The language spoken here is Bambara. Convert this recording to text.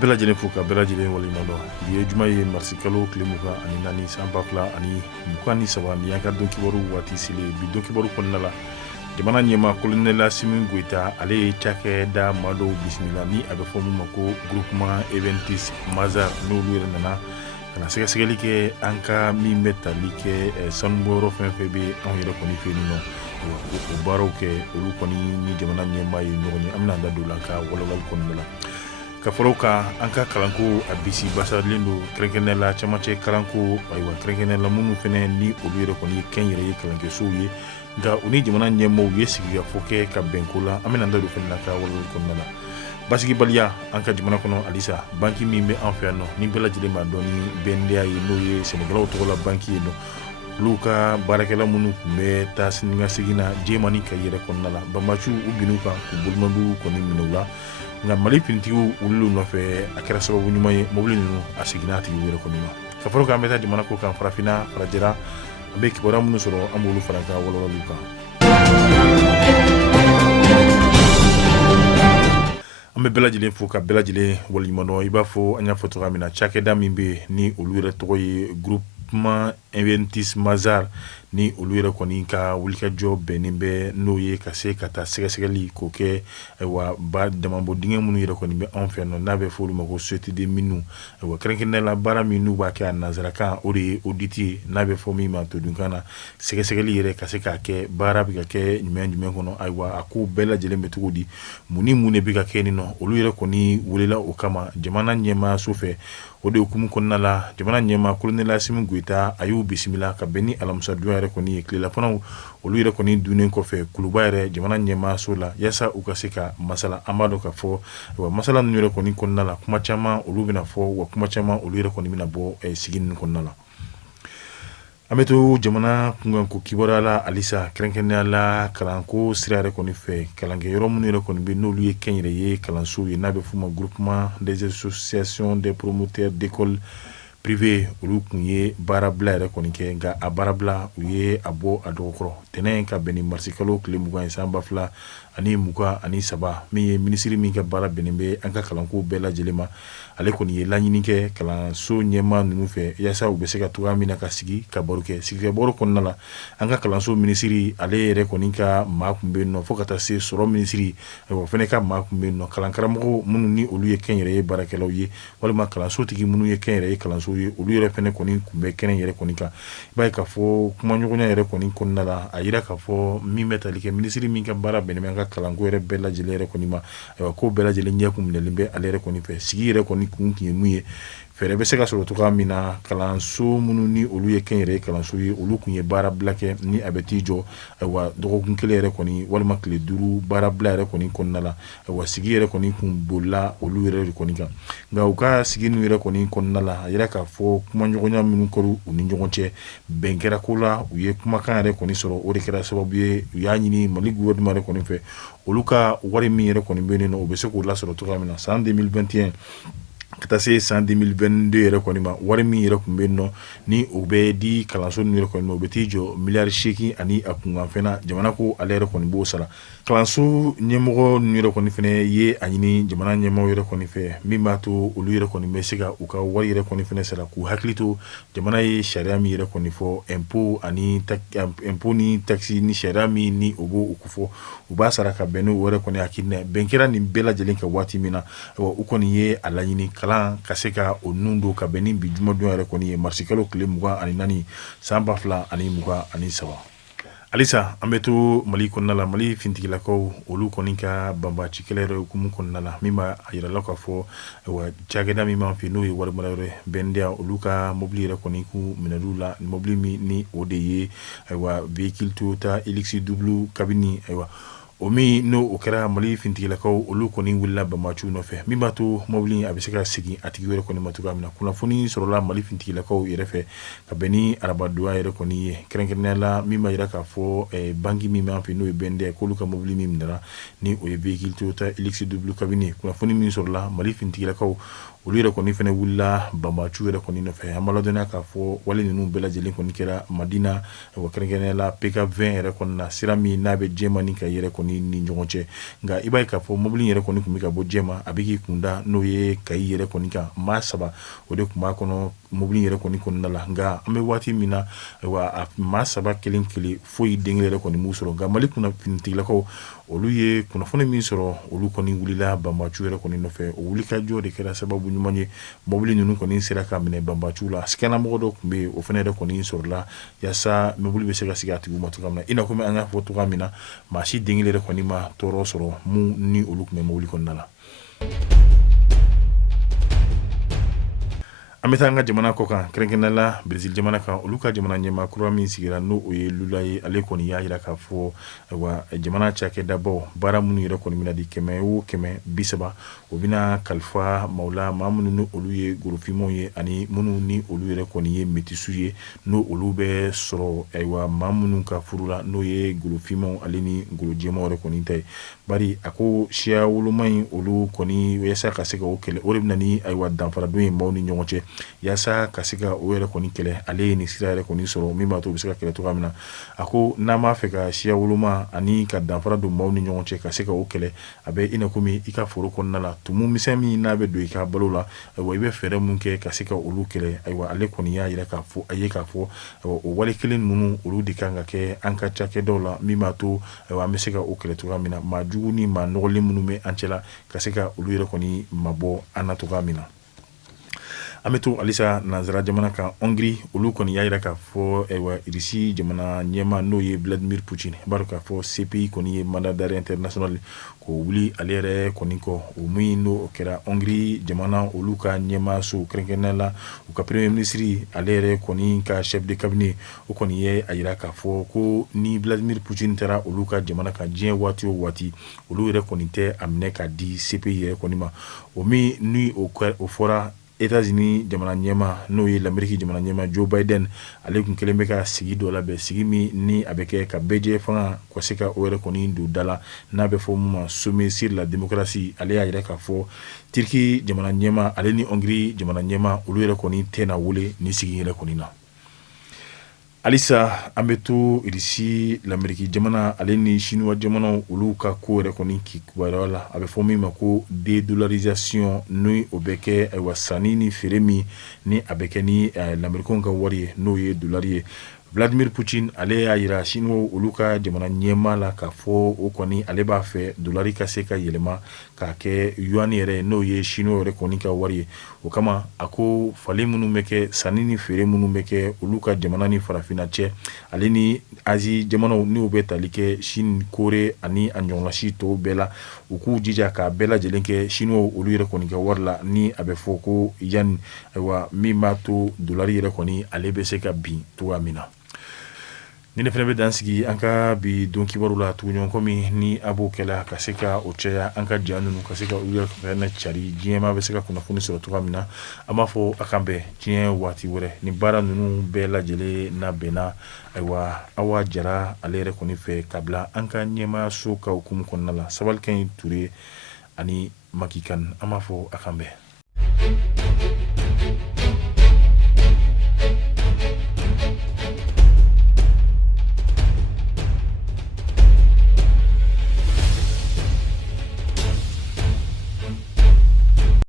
bela jelen fo ka bela jelen walimadɔ bi ye juma ye marisi kalo tile mugan ani naani san 2023 ni y'an ka don kibaru waati selen bi don kibaru kɔnɔna la jamana ɲɛma kolonɛl Asimi Goita ale ye cakɛda maa dɔw bisimila ni a bɛ fɔ mun ma ko groupement Eventis Mazar n'olu yɛrɛ nana kana sɛgɛsɛgɛli kɛ an ka min bɛ tali kɛ sanubɔyɔrɔ fɛn fɛn bɛ anw yɛrɛ kɔni fɛ yen nɔ o baaraw kɛ olu kɔni ni jamana ɲɛma ye ɲɔgɔn ye an bɛna an da don la ka walawali kɔnɔna la ka fɔlɔ kan an ka kalanko a bisi basalen don kɛrɛnkɛrɛnnenya la camancɛ kalanko ayiwa kɛrɛnkɛrɛnnenya la minnu fɛnɛ ni olu yɛrɛ kɔni ye kɛnyɛrɛ ye kalankɛsow ye nka u ni jamana ɲɛmaaw ye sigikafɔ kɛ ka bɛnko la an bɛna an da don fɛnɛ la ka walawali kɔnɔna la basigibaliya an ka jamana kɔnɔ halisa banki min bɛ an fɛ yan nɔ ni bɛɛ lajɛlen b'a dɔn ni BNDA ye n'o ye sɛnɛkɛlaw tɔgɔ la banki ye nɔ olu ka baarakɛla minnu tun bɛ taa sini ka segin na jɛma ni ka yɛrɛ kɔnɔna la banbaciw u bin'u kan k'u bolimaduw kɔni minɛ u la nka mali finitigiw wulil'u nɔfɛ a kɛra sababu ɲuman ye mobili ninnu a seginna a tigiw yɛrɛ kɔni ma ka fɔlɔ k'an bɛ taa jamana ko kan farafinna farajɛra an bɛ kibaruya minnu sɔrɔ an b'olu fara ka walawaliw kan an bɛ bɛɛ lajɛlen fo ka bɛɛ lajɛlen waliɲumandɔn i b'a fɔ an y'a fɔ cogoya min na cakɛda min bɛ ni olu yɛrɛ tɔgɔ ye groupement Eventis Mazar ni olu yɛrɛ kɔni ka wulikajɔ bɛnnen bɛ n'o ye ka se ka taa sɛgɛsɛgɛli k'o kɛ ayiwa ba damabɔ dingɛ minnu yɛrɛ kɔni bɛ anw fɛ nɔ n'a bɛ fɔ olu ma ko société des mines ayiwa kɛrɛnkɛrɛnnenya la baara min n'u b'a kɛ a nanzarakan o de ye audit ye n'a bɛ fɔ min ma todunkan na sɛgɛsɛgɛli yɛrɛ ka se k'a kɛ baara bɛ ka kɛ jumɛn kɔnɔ ayiwa a ko bɛɛ lajɛlen bɛ cogo di mun ni mun de bɛ ka kɛ nin nɔ olu yɛrɛ kɔni welela o kama jamana ɲɛmaayaso fɛ o de hukumu kɔnɔna la jamana ɲɛmaa kolonɛl Asimi Goita a y'u bisimila ka bɛn ni alamisadonya yɛrɛ kɔni ye tilelafanaw olu yɛrɛ kɔni dunnen kɔfɛ kuluba yɛrɛ jamana ɲɛmaayaso la yaasa u ka se ka masala an b'a dɔn ka fɔ wa masala ninnu yɛrɛ kɔni kɔnɔna la kuma caman olu bɛna fɔ wa kuma caman olu yɛrɛ kɔni bɛna bɔ sigi ninnu kɔnɔna la an bɛ to jamana kunkanko kibaruya la halisa kɛrɛnkɛrɛnnenya la kalanko sira yɛrɛ kɔni fɛ kalankɛyɔrɔ minnu yɛrɛ kɔni bɛ n'olu ye kɛnyɛrɛ ye kalansow ye n'a bɛ f'u ma groupement des associations des promoteurs d'écoles privées olu kun ye baarabila yɛrɛ kɔni kɛ nka a baarabila u ye a bɔ a dɔgɔkɔrɔ tɛnɛn ka bɛn ni marisi kalo tile 20 ye san 2023 min ye minisiri min ka baara bɛnnen bɛ an ka kalanko bɛɛ lajɛlen ma ale kɔni ye laɲini kɛ kalanso ɲɛmaa ninnu fɛ yaasa u bɛ se ka togoya min na ka sigi ka baro kɛ sigikɛ baro kɔnɔna la an ka kalanso minisiri ale yɛrɛ kɔni ka maa kun bɛ yen nɔ fo ka taa se sɔrɔ minisiri o fɛnɛ ka maa kun bɛ yen nɔ kalankaramɔgɔ minnu ni olu ye kɛnyɛrɛ ye baarakɛlaw ye walima kalanso tigi minnu ye kɛnyɛrɛ ye kalanso ye olu yɛrɛ fɛnɛ kɔni kun bɛ kɛnɛ yɛrɛ kɔni kan i b'a ye k'a fɔ kumaɲɔgɔnya yɛrɛ kɔni kɔnɔna la a yira k'a fɔ min bɛ tali kɛ minisiri min ka baara bɛnnen bɛ an ka kalanko yɛrɛ bɛɛ lajɛlen yɛrɛ kɔni ma ayiwa ko bɛɛ lajɛlen ɲɛ kun minɛlen bɛ ale yɛrɛ kɔni fɛ sigi yɛrɛ kɔni kun ye mun ye fɛɛrɛ bɛ se ka sɔrɔ cogoya min na kalanso minnu ni olu ye kɛnyɛrɛ ye kalanso ye olu kun ye baara bila kɛ ni a bɛ t'i jɔ ayiwa dɔgɔkun kelen yɛrɛ kɔni walima tile 5 baara bila yɛrɛ kɔni kɔnɔna la ayiwa sigi yɛrɛ kɔni kun bolila olu yɛrɛ de kɔni kan nka u ka sigi ninnu yɛrɛ kɔni kɔnɔna la a yira k'a fɔ kumaɲɔgɔnya minnu kɛra u ni ɲɔgɔn cɛ bɛn kɛra ko la u ye kumakan yɛrɛ kɔni sɔrɔ o de kɛra sababu ye u y'a ɲini mali gouvernement yɛrɛ kɔni fɛ olu ka wari min yɛrɛ kɔni bɛ yen nɔ u bɛ se k'o lasɔrɔ cogoya min na san 2021 ka taa se san 2022 yɛrɛ kɔni ma wari min yɛrɛ kun bɛ yen nɔ ni o bɛ di kalanso ninnu yɛrɛ kɔni ma o bɛ t'i jɔ miliyari 8 ani a kunkanfɛnna jamana ko ale yɛrɛ kɔni b'o sara kalanso ɲɛmɔgɔ ninnu yɛrɛ kɔni fɛnɛ ye a ɲini jamana ɲɛmɔgɔ yɛrɛ kɔni fɛ min b'a to olu yɛrɛ kɔni bɛ se ka u ka wari yɛrɛ kɔni fɛnɛ sara k'u hakili to jamana ye sariya min yɛrɛ kɔni fɔ impôt ni taxe ni sariya min ni o b'o ko fɔ u b'a sara ka bɛn n'o yɛrɛ kɔni hakilina bɛn kɛra nin bɛɛ lajɛlen ka waati min na u kɔni ye a laɲini kalan ka se ka o nun don ka bɛn ni bi jumadon yɛrɛ kɔni ye marisi kalo tile 24 san 2023 halisa an bɛ to mali kɔnɔna la mali fintigilakaw olu kɔni ka banbaci kɛlɛ yɛrɛ hukumu kɔnɔna la min b'a yirala k'a fɔ cakɛda min b'an fɛ n'o ye wari mara yɔrɔ BNDA olu ka mobili yɛrɛ kɔni k'u minɛl'u la mobili min ni o de ye ayiwa véhicule Toyota Hilux double cabine ayiwa o min n'o o kɛra mali fintigilakaw olu kɔni wulila banbaciw nɔfɛ min b'a to mobili a bɛ se ka segin a tigi yɛrɛ kɔni ma cogoya min na kunnafoni sɔrɔla mali fintigilakaw yɛrɛ fɛ ka bɛn ni arabadonya yɛrɛ kɔni ye kɛrɛnkɛrɛnnenya la min b'a yira k'a fɔ banki min b'an fɛ n'o ye BNDA k'olu ka mobili min minɛra ni o ye véhicule Toyota Hilux double cabine kunnafoni min sɔrɔla mali fintigilakaw olu yɛrɛ kɔni fɛnɛ wulila banbacu yɛrɛ kɔni nɔfɛ an b'a ladɔnya k'a fɔ wale ninnu bɛɛ lajɛlen kɔni kɛra madina wa kɛrɛnkɛrɛnnenya la PK20 yɛrɛ kɔni na sira min n'a bɛ jɛma ni ka yɛrɛ kɔni ni ɲɔgɔn cɛ nka i b'a ye k'a fɔ mobili yɛrɛ kɔni tun bɛ ka bɔ jɛma a bɛ k'i kunda n'o ye kayi yɛrɛ kɔni kan maa 3 o de tun b'a kɔnɔ mobili yɛrɛ kɔni kɔnɔna la nka an bɛ waati min na wa a maa 3 kelen kelen foyi den yɛrɛ kɔni m'u sɔrɔ nka mali kunnafonitigilakaw olu ye kunnafoni min sɔrɔ olu kɔni wulila banbacu yɛrɛ kɔni nɔfɛ o wulikajɔ de kɛra sababu ɲuman ye mobili ninnu kɔni sera ka minɛ banbacu la sikɛnamɔgɔ dɔ tun bɛ yen o fana yɛrɛ kɔni sɔrɔla yaasa mobili bɛ se ka sigi a tigiw ma cogoya min na i n'a komi an y'a fɔ cogoya min na maa si den kelen yɛrɛ kɔni ma tɔɔrɔ sɔrɔ mun ni olu tun bɛ mobili kɔnɔna la. an bɛ taa an ka jamana kɔ kan kɛrɛnkɛrɛnnenya la Brésil jamana kan olu ka jamana ɲɛmaa kura min sigira n'o o ye Lula ye ale kɔni y'a jira k'a fɔ wa jamana cakɛdabaw baara minnu yɛrɛ kɔni bɛna di 130 o bɛna kalifa maaw la maa minnu ni olu ye golofimaw ye ani minnu ni olu yɛrɛ kɔni ye métisiw ye n'o olu bɛ sɔrɔ maa minnu ka furu la n'o ye golofimaw ale ni golojɛmaw yɛrɛ kɔni ta ye bari a ko siya woloma in olu kɔni yaasa ka se ka o kɛlɛ o de bɛna ni danfara don ye maaw ni ɲɔgɔn cɛ yaasa ka se ka o yɛrɛ kɔni kɛlɛ ale ye nin sira yɛrɛ kɔni sɔrɔ min b'a to u bɛ se ka kɛlɛ cogoya min na a ko n'an b'a fɛ ka siya woloma ani ka danfara don maaw ni ɲɔgɔn cɛ ka se ka o kɛlɛ a bɛ i na komi i ka foro kɔnɔna la tumu misɛn min n'a bɛ don i ka balo la i bɛ fɛɛrɛ mun kɛ ka se ka olu kɛlɛ ale kɔni y'a jira k'a fɔ a ye k'a fɔ o wale kelen ninnu olu de kan ka kɛ an ka cakɛdaw la min b'a to an bɛ se ka o kɛlɛ cogoya min na maa jugu ni maa nɔgɔlen minnu bɛ an cɛla ka se ka olu yɛrɛ kɔni mabɔ an na cogoya min na. an bɛ to halisa nanzara jamana kan Hongrie olu kɔni y'a jira k'a fɔ Irisi jamana ɲɛmaa n'o ye Vladimir Putin b'a dɔn k'a fɔ CPI kɔni ye mandat d'arrêt international k'o wuli ale yɛrɛ kɔni kɔ o min n'o kɛra Hongrie jamana olu ka ɲɛmaaso kɛrɛnkɛrɛnnenya la u ka premier ministre ale yɛrɛ kɔni ka chef de cabinet o kɔni ye a jira k'a fɔ ko ni Vladimir Putin taara olu ka jamana kan diɲɛ waati o waati olu yɛrɛ kɔni tɛ a minɛ ka di CPI yɛrɛ kɔni ma o min ni o fɔra États-Unis jamana ɲɛmaa n'o ye l'Amérique jamana ɲɛmaa Joe Biden ale kun kelen bɛ ka sigi dɔ labɛn sigi min ni a bɛ kɛ ka bɛɛ fanga ka se ka o yɛrɛ kɔni don da la n'a bɛ fɔ mun ma sommet sur la démocratie ale y'a jira k'a fɔ Turki jamana ɲɛmaa ale ni Hongrie jamana ɲɛmaa olu yɛrɛ kɔni tɛna wele ni sigi yɛrɛ kɔni na. halisa an bɛ to Irisi l'Amérique jamana ale ni Chinois jamanaw olu ka ko yɛrɛ kɔni kibaruya la a bɛ fɔ min ma ko dédollarisation ni o bɛ kɛ sanni ni feere min ni a bɛ kɛ ni l'Américains ka wari ye n'o ye dolari ye Vladimir Putin ale y'a jira Chinois olu ka jamana ɲɛmaa la k'a fɔ o kɔni ale b'a fɛ dolari ka se ka yɛlɛma k'a kɛ yuan yɛrɛ n'o ye Chinois yɛrɛ kɔni ka wari ye o kama a ko fali minnu bɛ kɛ sanni ni feere minnu bɛ kɛ olu ka jamana ni farafinna cɛ ale ni Asie jamanaw n'u bɛ tali kɛ Chine Kore ani a ɲɔgɔnna si tɔw bɛɛ la u k'u jija k'a bɛɛ lajɛlen kɛ Chinois olu yɛrɛ kɔni ka wari la ni a bɛ fɔ ko yan min b'a to dolari yɛrɛ kɔni ale bɛ se ka bin cogoya min na. ni ne fana bɛ dan sigi an ka bi don kibaru la tuguɲɔgɔn komi ni a b'o kɛla ka se ka o cɛya an ka ja ninnu ka se ka u yɛrɛ fana cari diɲɛma bɛ se ka kunnafoni sɔrɔ cogoya min na an b'a fɔ a kan bɛn diɲɛ waati wɛrɛ ni baara ninnu bɛɛ lajɛlen n'a bɛnna awa jara ale yɛrɛ kɔni fɛ ka bila an ka ɲɛmaayaso ka hukumu kɔnɔna la Sabalikɛɲi Ture ani Makikan an b'a fɔ a kan bɛn.